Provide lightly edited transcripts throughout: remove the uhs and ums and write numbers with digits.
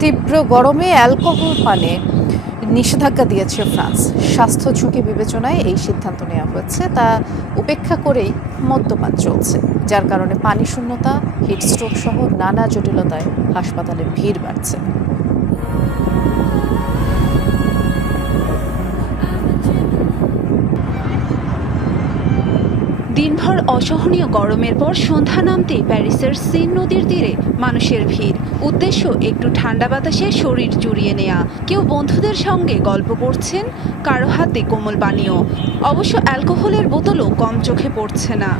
তীব্র গরমে অ্যালকোহল পানে নিষেধাজ্ঞা দিয়েছে ফ্রান্স। স্বাস্থ্য ঝুঁকি বিবেচনায় এই সিদ্ধান্ত নেওয়া হয়েছে, তা উপেক্ষা করেই মদ্যপান চলছে, যার কারণে পানি শূন্যতা, হিটস্ট্রোক সহ নানা জটিলতায় হাসপাতালে ভিড় বাড়ছে। দিনভর অসহনীয় গরমের পর সন্ধ্যা নামতেই প্যারিসের সিন নদীর তীরে মানুষের ভিড়। উদ্দেশ্য একটু ঠান্ডা বাতাসে শরীর জুড়িয়ে নেয়া। কেউ বন্ধুদের সঙ্গে গল্প করছেন, কারো হাতে কোমল পানীয়। অবশ্য অ্যালকোহলের বোতলও কম চোখে পড়ছে না।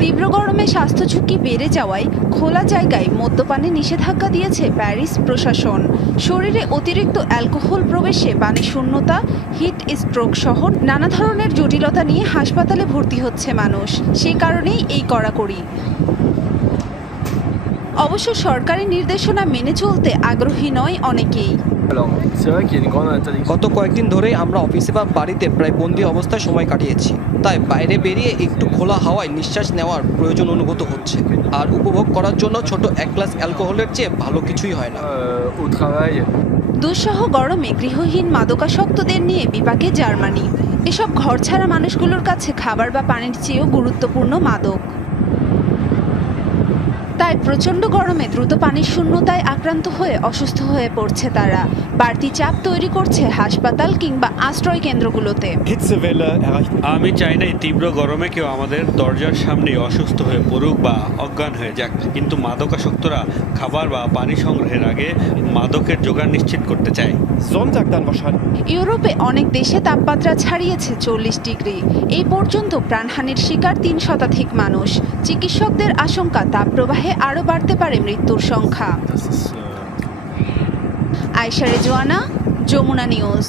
তীব্র গরমে স্বাস্থ্য ঝুঁকি বেড়ে যাওয়ায় খোলা জায়গায় মদ্যপানে নিষেধাজ্ঞা দিয়েছে প্যারিস প্রশাসন। শরীরে অতিরিক্ত অ্যালকোহল প্রবেশে পানি শূন্যতা, হিট স্ট্রোক সহ নানা ধরনের জটিলতা নিয়ে হাসপাতালে ভর্তি হচ্ছে মানুষ। সেই কারণেই এই কড়াকড়ি। অবশ্য সরকারি নির্দেশনা মেনে চলতে আগ্রহী নয় অনেকেই। গত কয়েকদিন ধরেই আমরা অফিসে বা বাড়িতে প্রায় বন্দি অবস্থায় সময় কাটিয়েছি, তাই বাইরে বেরিয়ে একটু খোলা হাওয়ায় নিঃশ্বাস নেওয়ার প্রয়োজন অনুভূত হচ্ছে। আর উপভোগ করার জন্য ছোট এক গ্লাস অ্যালকোহলের চেয়ে ভালো কিছুই হয় না। দুঃসহ গরমে গৃহহীন মাদকাসক্তদের নিয়ে বিপাকে জার্মানি। এসব ঘরছাড়া মানুষগুলোর কাছে খাবার বা পানির চেয়েও গুরুত্বপূর্ণ মাদক। তাই প্রচণ্ড গরমে দ্রুত পানির শূন্যতায় আক্রান্ত হয়ে অসুস্থ হয়ে পড়ছে তারা। বাড়তি চাপ তৈরি করছে হাসপাতাল কিংবা আশ্রয় কেন্দ্রগুলোতে। আমি চাই না এই তীব্র গরমে কেউ আমাদের দরজার সামনে অসুস্থ হয়ে পড়ুক বা অজ্ঞান হয়ে যাক, কিন্তু মাদকাসক্তরা খাবার বা পানি সংগ্রহের আগে মাদকের জোগান নিশ্চিত করতে চায়। ইউরোপে অনেক দেশে তাপমাত্রা ছাড়িয়েছে 40 ডিগ্রি। এই পর্যন্ত প্রাণহানির শিকার 3 শতাধিক মানুষ। চিকিৎসকদের আশঙ্কা তাপপ্রবাহে আরও বাড়তে পারে মৃত্যুর সংখ্যা। আয়শা রেজওয়ানা, যমুনা নিউজ।